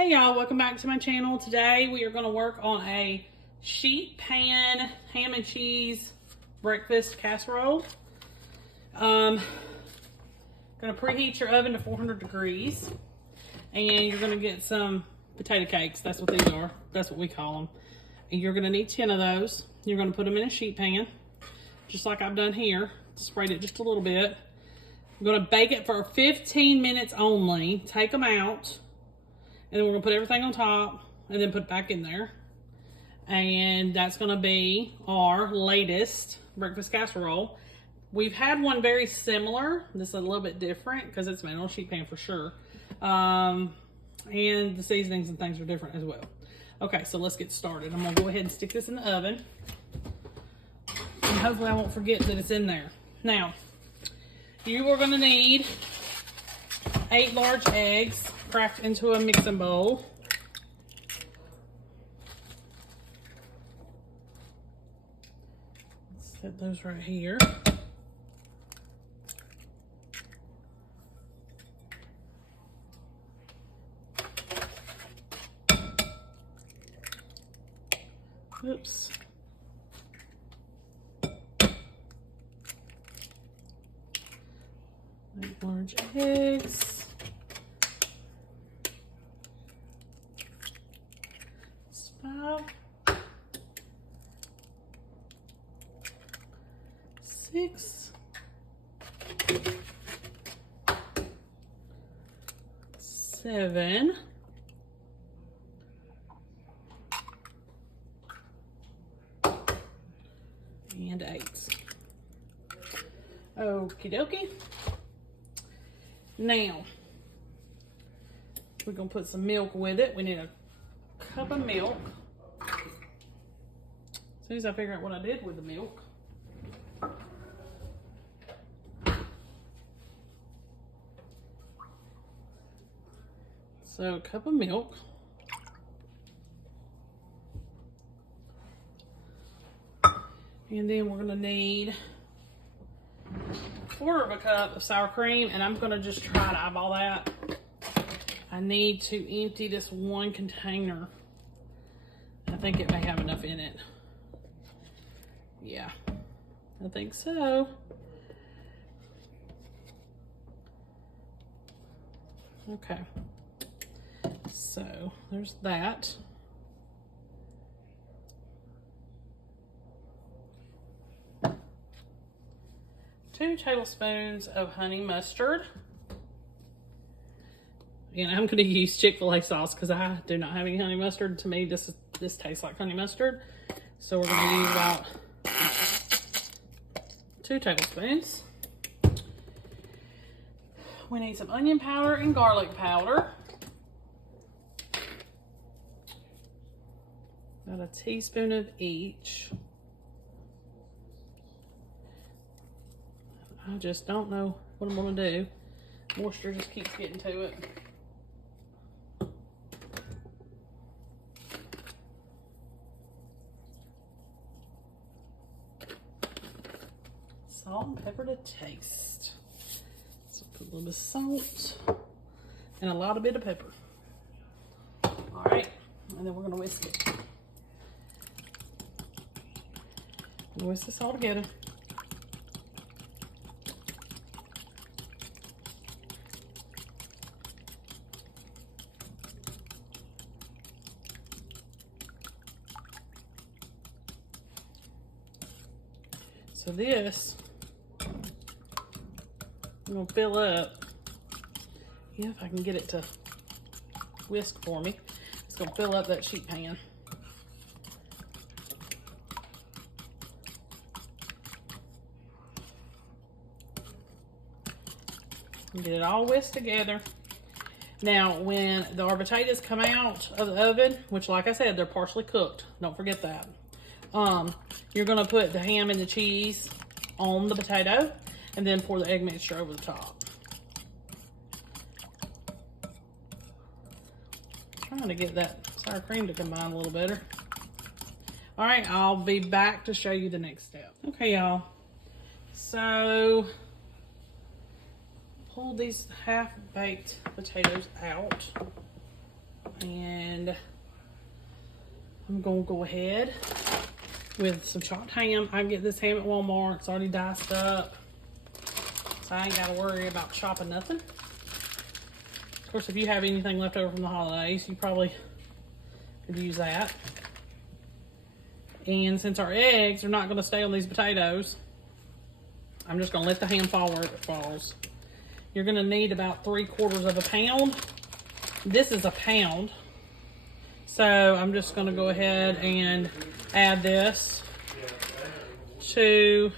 Hey y'all, welcome back to my channel. Today we are going to work on a sheet pan ham and cheese breakfast casserole. Going to preheat your oven to 400 degrees and you're going to get some potato cakes. That's what these are. That's what we call them. And you're going to need 10 of those. You're going to put them in a sheet pan, just like I've done here. Sprayed it just a little bit. I'm going to bake it for 15 minutes only. Take them out. And then we're going to put everything on top and then put it back in there. And that's going to be our latest breakfast casserole. We've had one very similar. This is a little bit different because it's made on a sheet pan for sure. And the seasonings and things are different as well. Okay, so let's get started. I'm going to go ahead and stick this in the oven. And hopefully I won't forget that it's in there. Now, you are going to need 8 large eggs cracked into a mixing bowl. Set those right here. Oops. 8 large eggs. 5, 6, 7, 8. Okie dokie. Now, we're going to put some milk with it. We need a cup of milk. As soon as I figure out what I did with the milk. So a cup of milk. And then we're gonna need 1/4 cup of sour cream, and I'm gonna just try to eyeball that. I need to empty this one container. I think it may have enough in it. Yeah, I think so. Okay, so there's that. Two tablespoons of honey mustard. And I'm going to use Chick-fil-A sauce because I do not have any honey mustard. To me, this tastes like honey mustard. So we're going to use about 2 tablespoons. We need some onion powder and garlic powder. About a teaspoon of each. I just don't know what I'm going to do. Moisture just keeps getting to it. Salt and pepper to taste. So put a little bit of salt and a lot bit of pepper. All right, and then we're going to whisk it. Whisk this all together. So this, I'm gonna fill up. Yeah, if I can get it to whisk for me. It's gonna fill up that sheet pan. And get it all whisked together. Now, when our potatoes come out of the oven, which like I said, they're partially cooked. Don't forget that. You're gonna put the ham and the cheese on the potato and then pour the egg mixture over the top. Trying to get that sour cream to combine a little better. All right, I'll be back to show you the next step. Okay, y'all. So pull these half-baked potatoes out. And I'm gonna go ahead with some chopped ham. I get this ham at Walmart. It's already diced up, so I ain't gotta worry about chopping nothing. Of course, if you have anything left over from the holidays, you probably could use that. And since our eggs are not gonna stay on these potatoes, I'm just gonna let the ham fall where it falls. You're gonna need about 3/4 of a pound. This is a pound. So I'm just gonna go ahead and add this to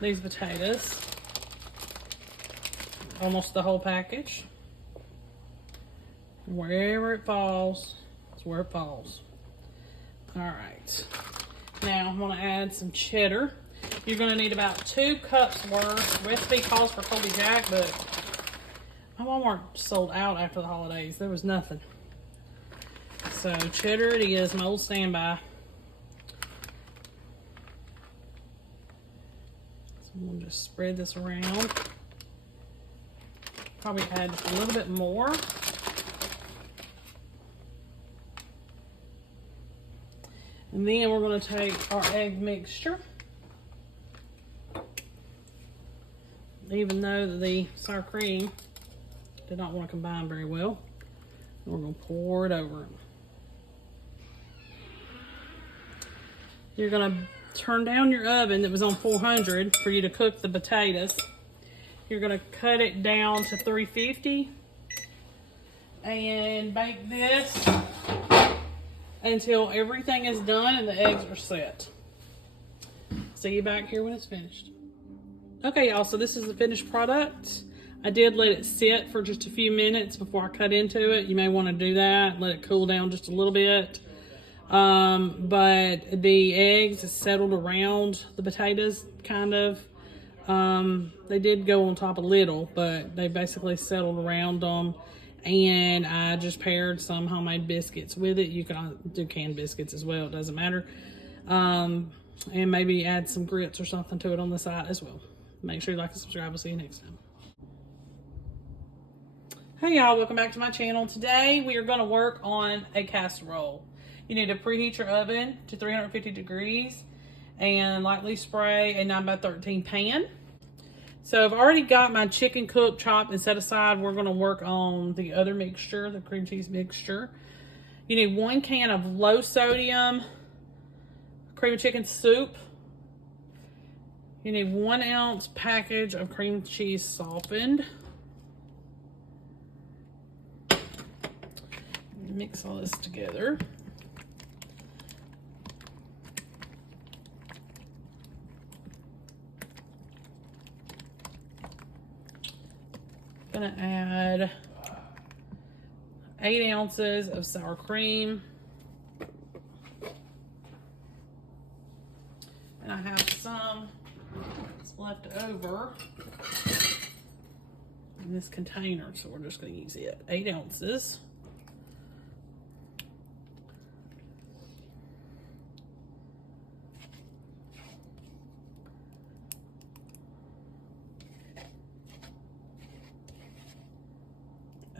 these potatoes. Almost the whole package. Wherever it falls, it's where it falls. All right. Now I'm gonna add some cheddar. You're gonna need about 2 cups worth. The recipe calls for Colby Jack, but my Walmart sold out after the holidays. There was nothing. So cheddar it is, my old standby. So I'm gonna just spread this around. Probably add just a little bit more. And then we're gonna take our egg mixture. Even though the sour cream did not want to combine very well, we're going to pour it over them. You're going to turn down your oven that was on 400 for you to cook the potatoes. You're going to cut it down to 350 and bake this until everything is done and the eggs are set. See you back here when it's finished. Okay, y'all, so this is the finished product. I did let it sit for just a few minutes before I cut into it. You may want to do that, let it cool down just a little bit. But the eggs settled around the potatoes, kind of. They did go on top a little, but they basically settled around them. And I just paired some homemade biscuits with it. You can do canned biscuits as well, it doesn't matter. And maybe add some grits or something to it on the side as well. Make sure you like and subscribe. We'll see you next time. Hey y'all, welcome back to my channel. Today we are going to work on a casserole. You need to preheat your oven to 350 degrees and lightly spray a 9x13 pan. So I've already got my chicken cooked, chopped, and set aside. We're going to work on the other mixture, the cream cheese mixture. You need 1 can of low sodium cream of chicken soup. You need 1 ounce package of cream cheese softened. Mix all this together. Gonna add 8 ounces of sour cream. And I have some left over in this container, so we're just going to use it. 8 ounces.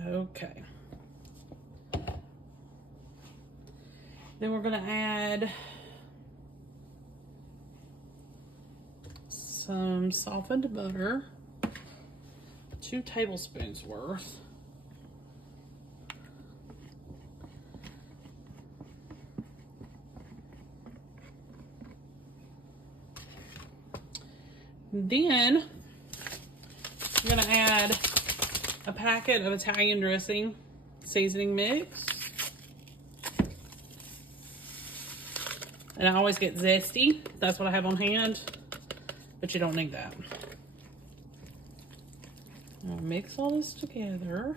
Okay. Then we're going to add some softened butter, 2 tablespoons worth. Then I'm going to add a packet of Italian dressing seasoning mix. And I always get zesty. That's what I have on hand. But you don't need that. I'll mix all this together.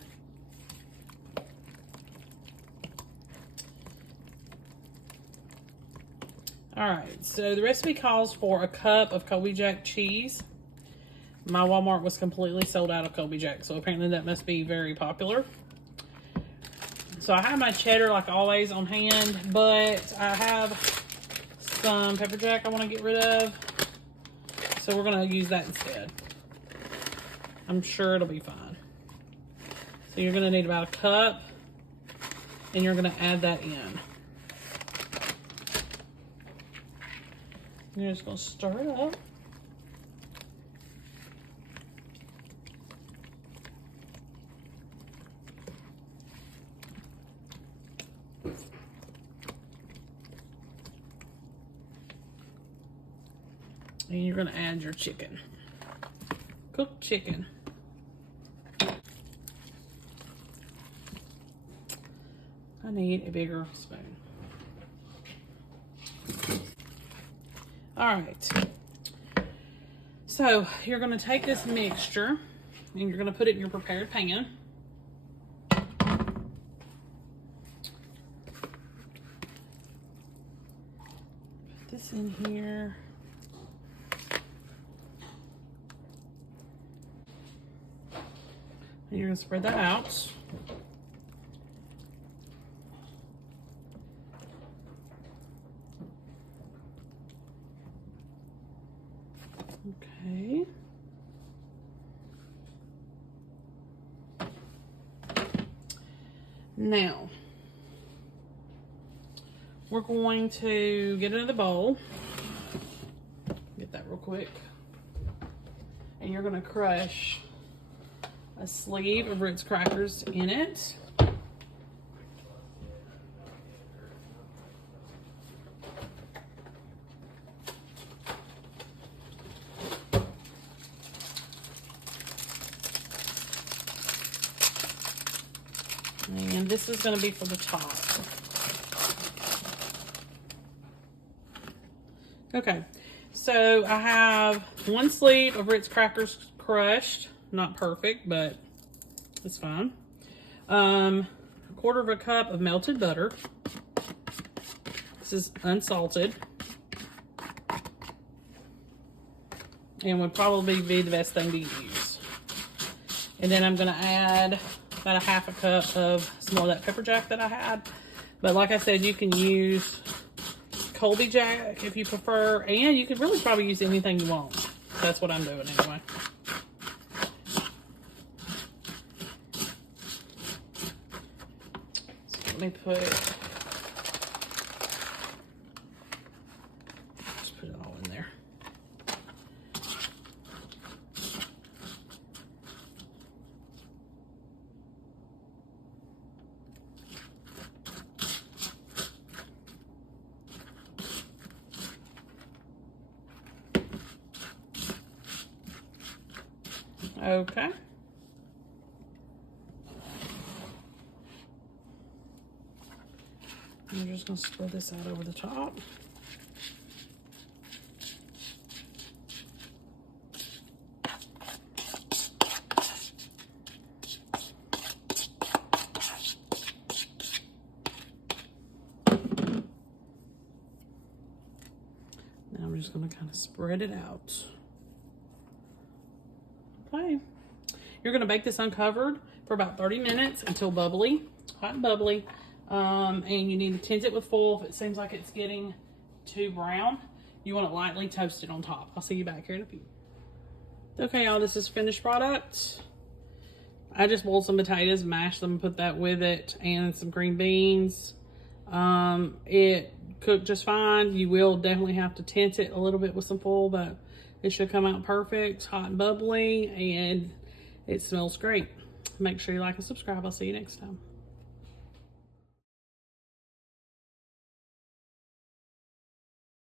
Alright, so the recipe calls for a cup of Colby Jack cheese. My Walmart was completely sold out of Colby Jack, so apparently that must be very popular. So I have my cheddar like always on hand, but I have some pepper jack I want to get rid of. So we're going to use that instead. I'm sure it'll be fine. So you're going to need about a cup and you're going to add that in. You're just going to stir it up. And you're going to add your chicken. Cooked chicken. I need a bigger spoon. All right. So you're going to take this mixture and you're going to put it in your prepared pan. Put this in here. And you're going to spread that out. Okay. Now, we're going to get another bowl. Get that real quick. And you're going to crush a sleeve of Ritz crackers in it. And this is going to be for the top. Okay, so I have 1 sleeve of Ritz crackers crushed. Not perfect, but it's fine. 1/4 cup of melted butter. This is unsalted. And would probably be the best thing to use. And then I'm going to add about 1/2 cup of some more of that pepper jack that I had. But like I said, you can use Colby Jack if you prefer. And you could really probably use anything you want. That's what I'm doing anyway. Let me just put it all in there. Okay. I'm just going to spread this out over the top. Now I'm just going to kind of spread it out. Okay. You're going to bake this uncovered for about 30 minutes until bubbly, hot and bubbly. And you need to tint it with foil if it seems like it's getting too brown. You want it lightly toasted on top. I'll see you back here in a few. Okay, y'all, this is finished product. I just boiled some potatoes, mashed them, put that with it, and some green beans. It cooked just fine. You will definitely have to tint it a little bit with some foil, but it should come out perfect, hot and bubbly, and it smells great. Make sure you like and subscribe. I'll see you next time.